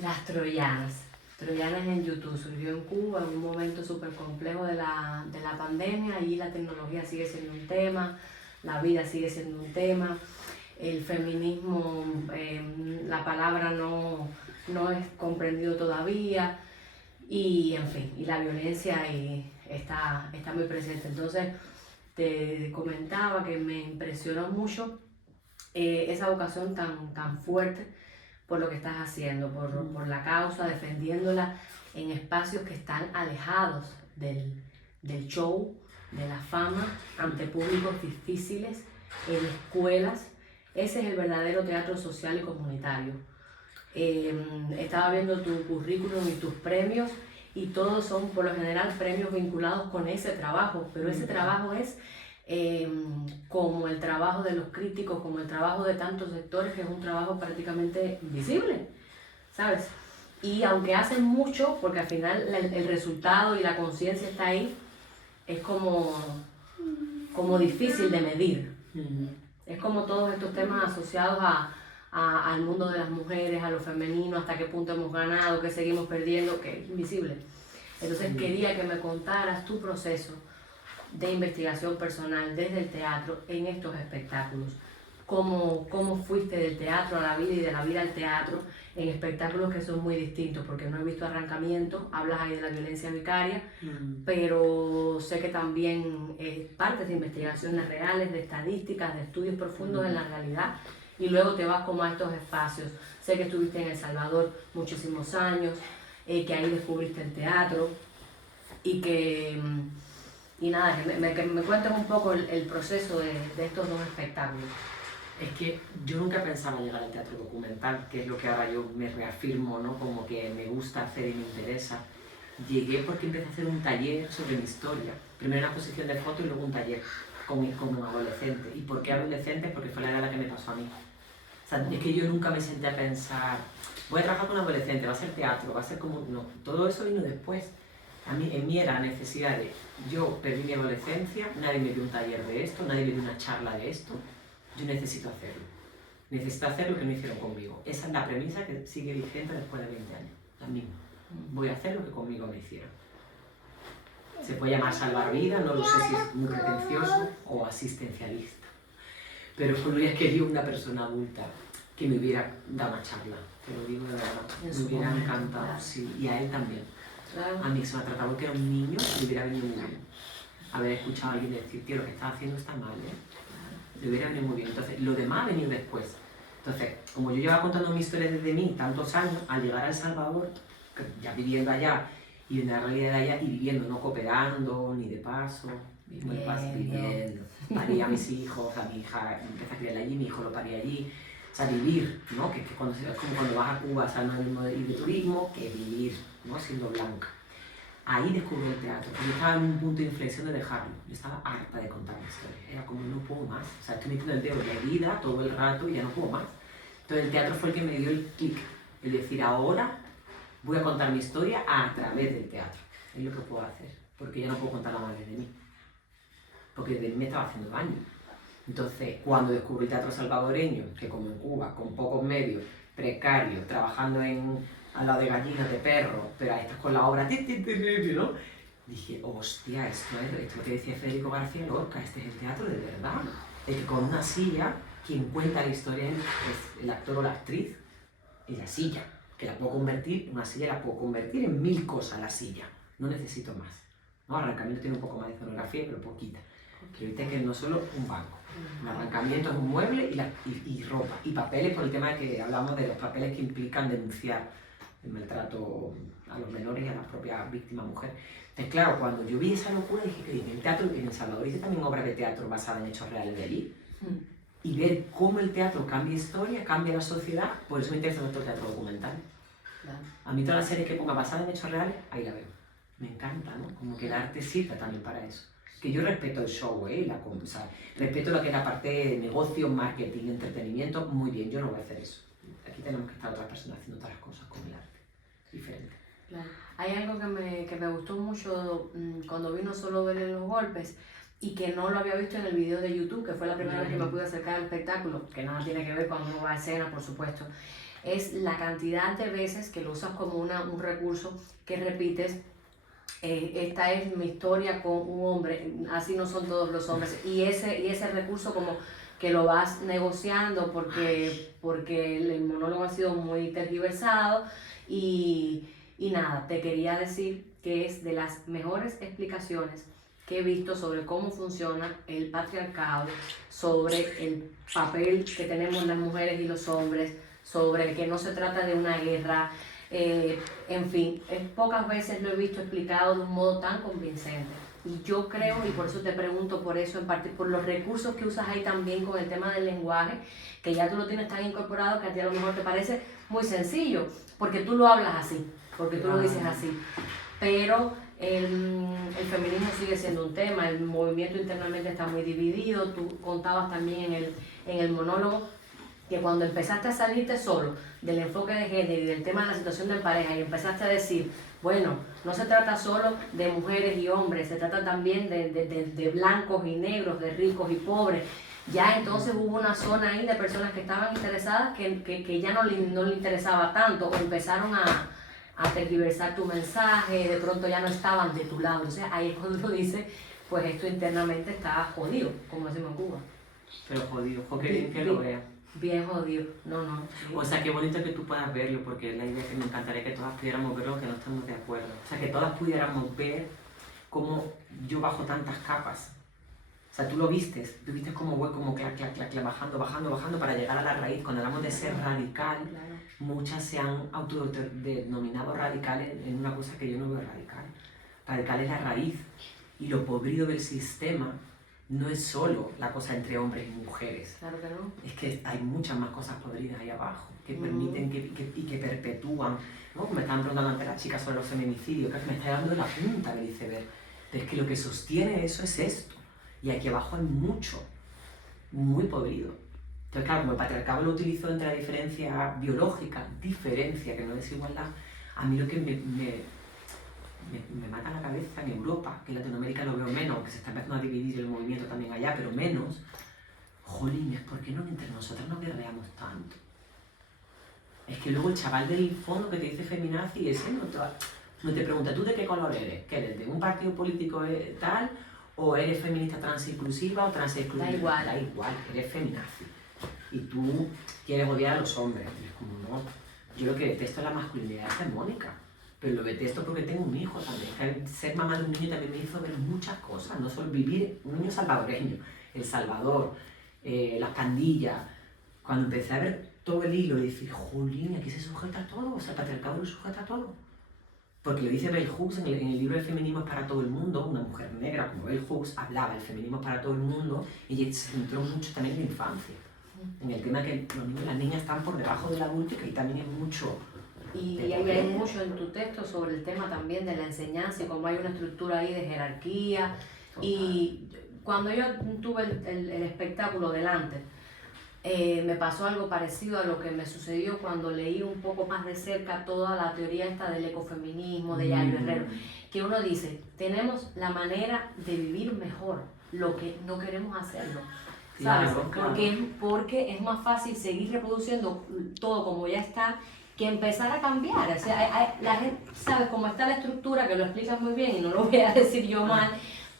Las troyanas. Troyanas en YouTube. Surgió en Cuba en un momento súper complejo de la pandemia. Allí la tecnología sigue siendo un tema, la vida sigue siendo un tema. El feminismo, la palabra no es comprendido todavía. Y en fin, y la violencia está muy presente. Entonces, te comentaba que me impresionó mucho esa vocación tan fuerte por lo que estás haciendo, por la causa, defendiéndola en espacios que están alejados del show, de la fama, ante públicos difíciles, en escuelas. Ese es el verdadero teatro social y comunitario. Estaba viendo tu currículum y tus premios y todos son por lo general premios vinculados con ese trabajo, pero ese trabajo es como el trabajo de los críticos, como el trabajo de tantos sectores, que es un trabajo prácticamente invisible, ¿sabes? Y aunque hacen mucho, porque al final el resultado y la conciencia está ahí, es como difícil de medir. Es como todos estos temas asociados al mundo de las mujeres, a lo femenino, hasta qué punto hemos ganado, qué seguimos perdiendo, que es invisible. Entonces quería que me contaras tu proceso de investigación personal desde el teatro en estos espectáculos. ¿Cómo fuiste del teatro a la vida y de la vida al teatro en espectáculos que son muy distintos? Porque no he visto Arrancamiento, hablas ahí de la violencia vicaria, pero sé que también partes de investigaciones reales, de estadísticas, de estudios profundos en la realidad, y luego te vas como a estos espacios. Sé que estuviste en El Salvador muchísimos años, que ahí descubriste el teatro, y nada, que me cuentes un poco el proceso de estos dos espectáculos. Es que yo nunca pensaba llegar al teatro documental, que es lo que ahora yo me reafirmo, ¿no? Como que me gusta hacer y me interesa. Llegué porque empecé a hacer un taller sobre mi historia. Primero una exposición de fotos y luego un taller con un adolescente. ¿Y por qué adolescente? Porque fue la edad a la que me pasó a mí. O sea, es que yo nunca me senté a pensar, voy a trabajar con un adolescente, va a ser teatro, va a ser como... No, todo eso vino después. En mí era la necesidad de... Yo perdí mi adolescencia, nadie me dio un taller de esto, nadie me dio una charla de esto. Yo necesito hacerlo. Necesito hacer lo que no hicieron conmigo. Esa es la premisa que sigue vigente después de 20 años. La misma. Voy a hacer lo que conmigo me hicieron. Se puede llamar salvar vidas, no lo sé si es muy pretencioso o asistencialista. Pero yo hubiera querido una persona adulta que me hubiera dado una charla. Te lo digo de verdad. Me hubiera encantado. Sí, y a él también. A mí se me ha tratado que era un niño y le hubiera venido muy bien. Haber escuchado a alguien decir, tío, lo que estás haciendo está mal, le hubiera venido muy bien. Entonces, lo demás ha venido después. Entonces, como yo llevaba contando mi historia desde mí tantos años, al llegar a El Salvador, ya viviendo allá, y en la realidad de allá, y viviendo, no cooperando, ni de paso, viviendo. Parí a mis hijos, a mi hija, empecé a criar allí, mi hijo lo parí allí. O sea, vivir, ¿no? Que es como cuando vas a Cuba, sal de turismo, que vivir, ¿no? Siendo blanca. Ahí descubrí el teatro, porque yo estaba en un punto de inflexión de dejarlo. Yo estaba harta de contar mi historia. Era como, no puedo más. O sea, estoy metiendo el dedo en la herida todo el rato y ya no puedo más. Entonces el teatro fue el que me dio el clic. El decir, ahora voy a contar mi historia a través del teatro. Es lo que puedo hacer. Porque ya no puedo contar la madre de mí. Porque de mí me estaba haciendo daño. Entonces, cuando descubrí el teatro salvadoreño, que como en Cuba, con pocos medios, precario, trabajando al lado de gallinas, de perros, pero ahí estás con la obra, ¿no? Dije, hostia, esto es lo que decía Federico García Lorca, este es el teatro de verdad. Es que con una silla, quien cuenta la historia es el actor o la actriz en la silla, que la puedo convertir, una silla la puedo convertir en 1000 cosas, la silla. No necesito más. ¿No? Arrancamiento tiene un poco más de escenografía, pero poquita. Que viste que no es solo un banco. Un arrancamiento es un mueble y ropa. Y papeles, por el tema de que hablamos de los papeles que implican denunciar el maltrato a los menores y a las propias víctimas mujeres. Entonces, claro, cuando yo vi esa locura, dije que en el teatro, en El Salvador hice también obras de teatro basadas en hechos reales de allí. Y ver cómo el teatro cambia historia, cambia la sociedad, por eso me interesa nuestro teatro documental. A mí todas las series que ponga basadas en hechos reales, ahí la veo. Me encanta, ¿no? Como que el arte sirve también para eso. Que yo respeto el show, o sea, respeto lo que es la parte de negocio, marketing, entretenimiento, muy bien, yo no voy a hacer eso. Aquí tenemos que estar otras personas haciendo otras cosas con el arte, diferente. Claro. Hay algo que me gustó mucho cuando vino Solo Duelen los Golpes y que no lo había visto en el video de YouTube, que fue la primera vez que me pude acercar al espectáculo, que nada tiene que ver cuando uno va a escena, por supuesto. es la cantidad de veces que lo usas como un recurso que repites. Esta es mi historia con un hombre, así no son todos los hombres, y ese recurso como que lo vas negociando porque el monólogo ha sido muy tergiversado y nada, te quería decir que es de las mejores explicaciones que he visto sobre cómo funciona el patriarcado, sobre el papel que tenemos las mujeres y los hombres, sobre que no se trata de una guerra. En fin, pocas veces lo he visto explicado de un modo tan convincente. Y yo creo, y por eso te pregunto por eso, en parte por los recursos que usas ahí también con el tema del lenguaje, que ya tú lo tienes tan incorporado que a ti a lo mejor te parece muy sencillo, porque tú lo hablas así, porque tú lo dices así. Pero el feminismo sigue siendo un tema, el movimiento internamente está muy dividido. Tú contabas también en el monólogo que cuando empezaste a salirte solo del enfoque de género y del tema de la situación de pareja y empezaste a decir, bueno, no se trata solo de mujeres y hombres, se trata también de blancos y negros, de ricos y pobres, ya entonces hubo una zona ahí de personas que estaban interesadas que ya no le interesaba tanto, o empezaron a tergiversar tu mensaje, de pronto ya no estaban de tu lado. Entonces ahí es cuando uno dice, pues esto internamente está jodido, como decimos en Cuba. Pero jodido, qué bien que lo vea. Bien jodido, no. Sí. O sea, qué bonito que tú puedas verlo, porque es la idea que me encantaría que todas pudiéramos verlo, aunque no estemos de acuerdo. O sea, que todas pudiéramos ver cómo yo bajo tantas capas. O sea, tú vistes cómo voy como clac, bajando para llegar a la raíz. Cuando hablamos de ser radical, muchas se han autodenominado radicales en una cosa que yo no veo radical. Radical es la raíz, y lo podrido del sistema no es solo la cosa entre hombres y mujeres. Claro que no. Es que hay muchas más cosas podridas ahí abajo que permiten y que perpetúan, ¿no? Me estaban preguntando antes las chicas sobre los feminicidios, que me está dando la punta del iceberg. Pero es que lo que sostiene eso es esto. Y aquí abajo hay mucho, muy podrido. Entonces, claro, como el patriarcado lo utilizo entre la diferencia biológica, diferencia, que no es desigualdad, a mí lo que me mata la cabeza en Europa, que en Latinoamérica lo veo menos, que se está empezando a dividir el movimiento también allá, pero menos. Jolines, ¿por qué no entre nosotras no guerreamos tanto? Es que luego el chaval del fondo que te dice feminazi, ese no te pregunta, ¿tú de qué color eres? ¿Que eres de un partido político tal? ¿O eres feminista transinclusiva o transinclusiva? Da igual, eres feminazi. Y tú quieres odiar a los hombres. Y es como, no, yo lo que detesto es la masculinidad hegemónica. Pero lo detesto porque tengo un hijo también. Ser mamá de un niño también me hizo ver muchas cosas, no solo vivir un niño salvadoreño, El Salvador, las pandillas. Cuando empecé a ver todo el hilo, dije, jolín, aquí se sujeta todo, o sea, el patriarcado lo sujeta todo. Porque lo dice Bell Hooks en el libro El feminismo es para todo el mundo, una mujer negra como Bell Hooks hablaba del feminismo para todo el mundo, y se centró mucho también en la infancia, en el tema que los niños y las niñas están por debajo del adulto y que ahí también es mucho. Y hay mucho en tu texto sobre el tema también de la enseñanza y cómo hay una estructura ahí de jerarquía. Total. Y cuando yo tuve el espectáculo delante, me pasó algo parecido a lo que me sucedió cuando leí un poco más de cerca toda la teoría esta del ecofeminismo de Yayo Herrero, que uno dice, tenemos la manera de vivir mejor, lo que no queremos hacerlo. ¿Sabes? Claro. Porque es más fácil seguir reproduciendo todo como ya está que empezar a cambiar. O sea, la gente, ¿sabes? Como está la estructura, que lo explicas muy bien y no lo voy a decir yo mal,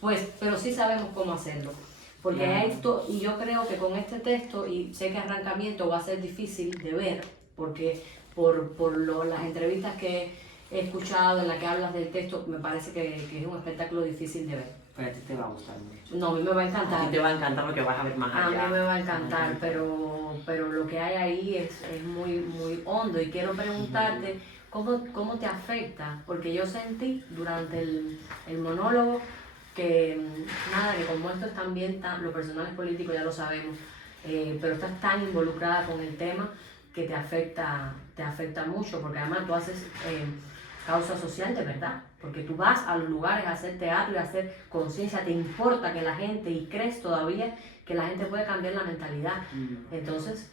pues, pero sí sabemos cómo hacerlo. Porque hay esto, y yo creo que con este texto, y sé que arrancamiento va a ser difícil de ver, porque las entrevistas que he escuchado en las que hablas del texto, me parece que es un espectáculo difícil de ver. Pero a ti te va a gustar mucho. No, a mí me va a encantar. A ti te va a encantar porque vas a ver más allá. A mí me va a encantar, pero lo que hay ahí es muy, muy hondo. Y quiero preguntarte, ¿cómo te afecta? Porque yo sentí durante el monólogo que, nada, que como esto es también, lo personal es político, ya lo sabemos, pero estás tan involucrada con el tema que te afecta mucho, porque además tú haces causa social de verdad. Porque tú vas a los lugares a hacer teatro y a hacer conciencia, te importa que la gente, y crees todavía que la gente puede cambiar la mentalidad. Entonces...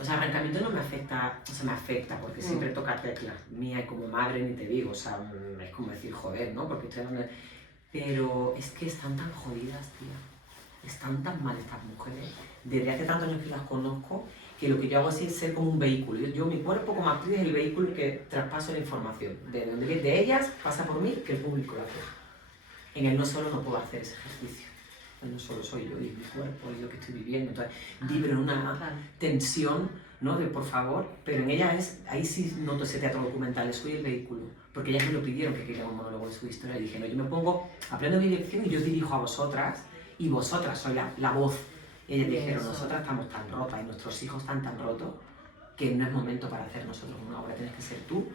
o sea, arrancamiento no me afecta, o sea, me afecta porque siempre toca teclas mía y como madre ni te digo, o sea, es como decir joder, ¿no? Porque estoy hablando de... Pero es que están tan jodidas, tía. Están tan mal estas mujeres. Desde hace tantos años que las conozco, que lo que yo hago es ser como un vehículo. Mi cuerpo como actriz es el vehículo que traspaso la información. De ellas pasa por mí, que el público lo hace. En él no solo no puedo hacer ese ejercicio. No solo soy yo y mi cuerpo y lo que estoy viviendo. Entonces vibro en una tensión, ¿no? De por favor, pero en ella ahí sí noto ese teatro documental, soy el vehículo. Porque ellas me lo pidieron que querían un monólogo de su historia. Y dije, no, yo me pongo, aprendo mi dirección y yo dirijo a vosotras y vosotras sois la voz. Y ellas dijeron, nosotras estamos tan rotas y nuestros hijos están tan rotos que no es momento para hacer nosotros una obra, tienes que ser tú.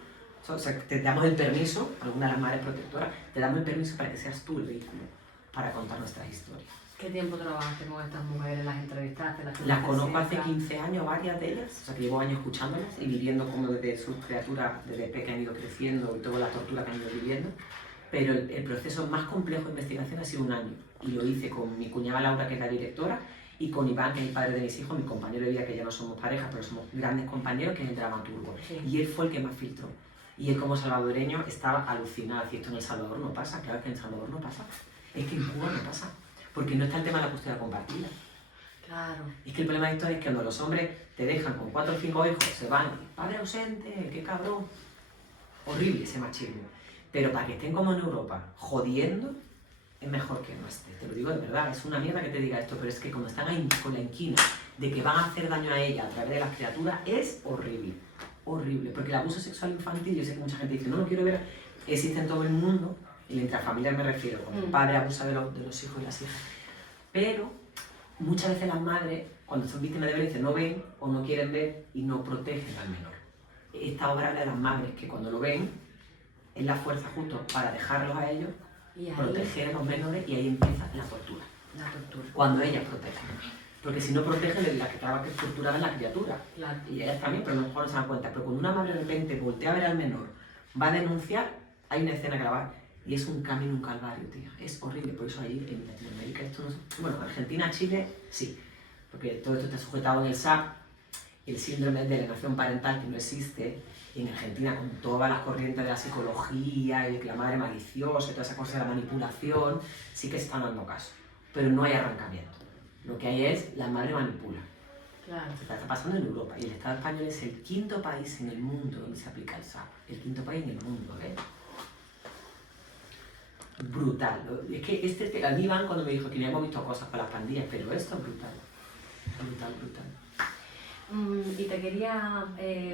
O sea, te damos el permiso, alguna de las madres protectoras, te damos el permiso para que seas tú el vehículo para contar nuestras historias. ¿Qué tiempo trabajaste con estas mujeres? ¿Las entrevistaste? Las conozco hace 15 años, varias de ellas, o sea que llevo años escuchándolas y viviendo como desde sus criaturas, desde pequeñas han ido creciendo y toda la tortura que han ido viviendo. Pero el proceso más complejo de investigación ha sido un año y lo hice con mi cuñada Laura, que es la directora, y con Iván, que es el padre de mis hijos, mi compañero de vida, que ya no somos pareja, pero somos grandes compañeros, que es el dramaturgo. Sí. Y él fue el que más filtró. Y él como salvadoreño estaba alucinado, decía, esto en El Salvador no pasa, claro que en El Salvador no pasa, es que en Cuba no pasa, porque no está el tema de la custodia compartida. Claro. Es que el problema de esto es que cuando los hombres te dejan con 4 o 5 hijos, se van, padre ausente, qué cabrón, horrible ese machismo. Pero para que estén como en Europa, jodiendo, es mejor que no esté. Te lo digo de verdad, es una mierda que te diga esto, pero es que cuando están ahí con la inquina de que van a hacer daño a ella a través de las criaturas, es horrible. Horrible. Porque el abuso sexual infantil, yo sé que mucha gente dice, no lo quiero ver, existe en todo el mundo, y la intrafamiliar me refiero, cuando el padre abusa de los hijos y las hijas. Pero muchas veces las madres, cuando son víctimas de violencia, no ven o no quieren ver y no protegen al menor. Esta obra habla de las madres que cuando lo ven, es la fuerza justo para dejarlos a ellos, proteger a los menores, y ahí empieza la tortura. La tortura. Cuando ellas protegen. Porque si no protegen, la que acaba que torturar es la criatura. Claro. Y ellas también, pero a lo mejor no se dan cuenta. Pero cuando una madre de repente voltea a ver al menor, va a denunciar, hay una escena grabada. Y es un camino, un calvario, tío. Es horrible. Por eso ahí en Latinoamérica esto no es... Bueno, Argentina, Chile, sí. Porque todo esto está sujetado en el SAP, el síndrome de alienación parental que no existe. Y en Argentina, con todas las corrientes de la psicología y de que la madre maliciosa y toda esa cosa de la manipulación, sí que se están dando caso. Pero no hay arrancamiento. Lo que hay es la madre manipula. Claro. Está pasando en Europa y el Estado español es el 5.º país en el mundo donde se aplica el SAP. El 5.º país en el mundo, ¿ves? Brutal. Es que a mí Iván cuando me dijo que no habíamos visto cosas con las pandillas, pero esto es brutal. Brutal, brutal. Y te quería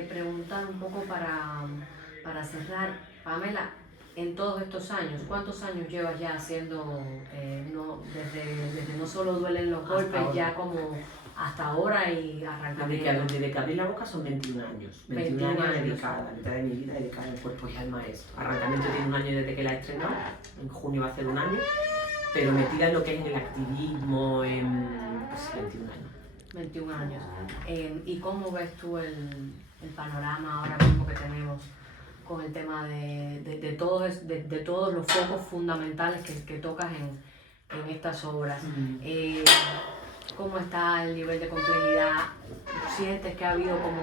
preguntar un poco para cerrar, Pamela, en todos estos años, ¿cuántos años llevas ya haciendo, desde No Solo Duelen los Golpes, ahora, ya como hasta ahora y arrancamiento? Desde que abrí la boca son 21 años. 21 años dedicada, la mitad de mi vida dedicada en cuerpo y alma a esto. Arrancamiento tiene un año desde que la he estrenado, en junio va a ser un año, pero metida en lo que es en el activismo, pues 21 años. 21 años. ¿Y cómo ves tú el panorama ahora mismo que tenemos con el tema de todos los focos fundamentales que tocas en estas obras? ¿Cómo está el nivel de complejidad? ¿Sientes que ha habido como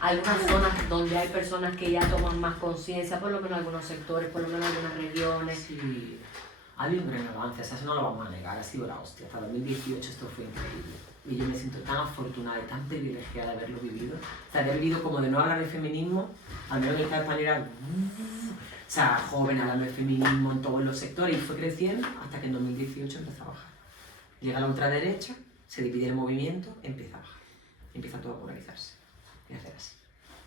algunas zonas donde hay personas que ya toman más conciencia, por lo menos algunos sectores, por lo menos algunas regiones? Sí, ha habido un gran avance, eso no lo vamos a negar, ha sido la hostia. Hasta 2018 esto fue increíble. Y yo me siento tan afortunada y tan privilegiada de haberlo vivido. O sea, de haber vivido como de no hablar de feminismo, al menos en el Estado español era... O sea, joven hablando de feminismo en todos los sectores, y fue creciendo hasta que en 2018 empezó a bajar. Llega la ultraderecha, se divide el movimiento, empieza a bajar. Empieza todo a polarizarse y a hacer así.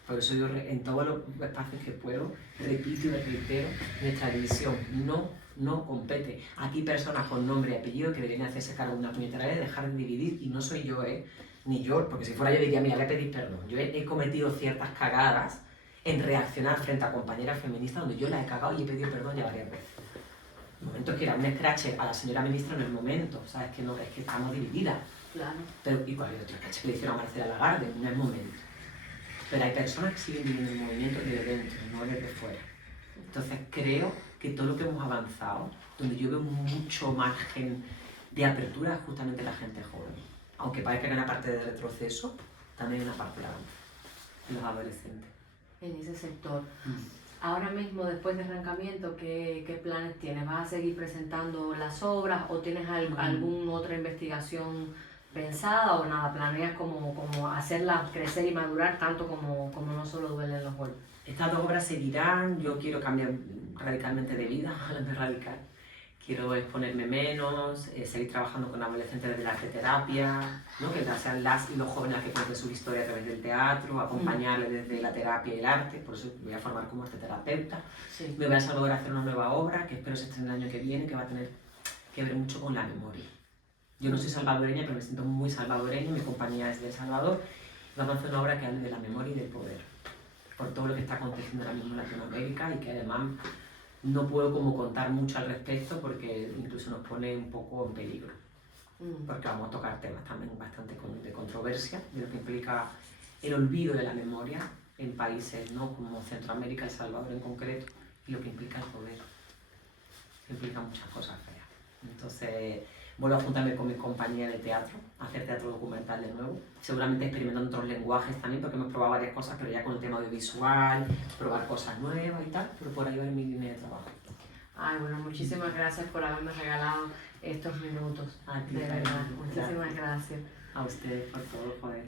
Por eso yo en todos los espacios que puedo repito y reitero nuestra división. No compete. Aquí personas con nombre y apellido que deberían hacerse cargo de una puñetera de dejar de dividir, y no soy yo, ni yo, porque si fuera yo diría, mira, le pedís perdón. Yo he cometido ciertas cagadas en reaccionar frente a compañeras feministas donde yo la he cagado y he pedido perdón ya varias veces. Momentos que era un scratch a la señora ministra en el momento, ¿sabes? Que no, es que estamos divididas. Claro. Pero igual hay otro scratch que le hicieron a Marcela Lagarde en el momento. Pero hay personas que siguen viviendo el movimiento desde dentro, no desde fuera. Entonces creo que todo lo que hemos avanzado, donde yo veo mucho margen de apertura, es justamente la gente joven. Aunque parezca que hay una parte de retroceso, también hay una parte de avance. Los adolescentes. En ese sector. Ahora mismo, después de arrancamiento, ¿qué planes tienes? ¿Vas a seguir presentando las obras o tienes alguna otra investigación pensada o nada, planeas como hacerla crecer y madurar tanto como no solo duelen los golpes? Estas dos obras seguirán, yo quiero cambiar radicalmente de vida, hablando de radical. Quiero exponerme menos, seguir trabajando con adolescentes desde la arteterapia, ¿no? Que sean las y los jóvenes que cuenten su historia a través del teatro, acompañarles desde la terapia y el arte, por eso me voy a formar como arteterapeuta. Sí. Me voy a Salvador a hacer una nueva obra que espero se estrene el año que viene, que va a tener que ver mucho con la memoria. Yo no soy salvadoreña, pero me siento muy salvadoreña, mi compañía es de El Salvador. Vamos a hacer una obra que hable de la memoria y del poder, por todo lo que está aconteciendo ahora mismo en Latinoamérica y que además no puedo como contar mucho al respecto porque incluso nos pone un poco en peligro, porque vamos a tocar temas también bastante de controversia, de lo que implica el olvido de la memoria en países, ¿no? Como Centroamérica, El Salvador en concreto, y lo que implica el poder, que implica muchas cosas feas. Entonces vuelvo a juntarme con mi compañía de teatro, a hacer teatro documental de nuevo, seguramente experimentando otros lenguajes también, porque hemos probado varias cosas, pero ya con el tema audiovisual, probar cosas nuevas y tal, pero por ahí va mi línea de trabajo. Ay, bueno, muchísimas gracias por haberme regalado estos minutos, A ti, de verdad, gracias. muchísimas gracias. A ustedes por todo, joder.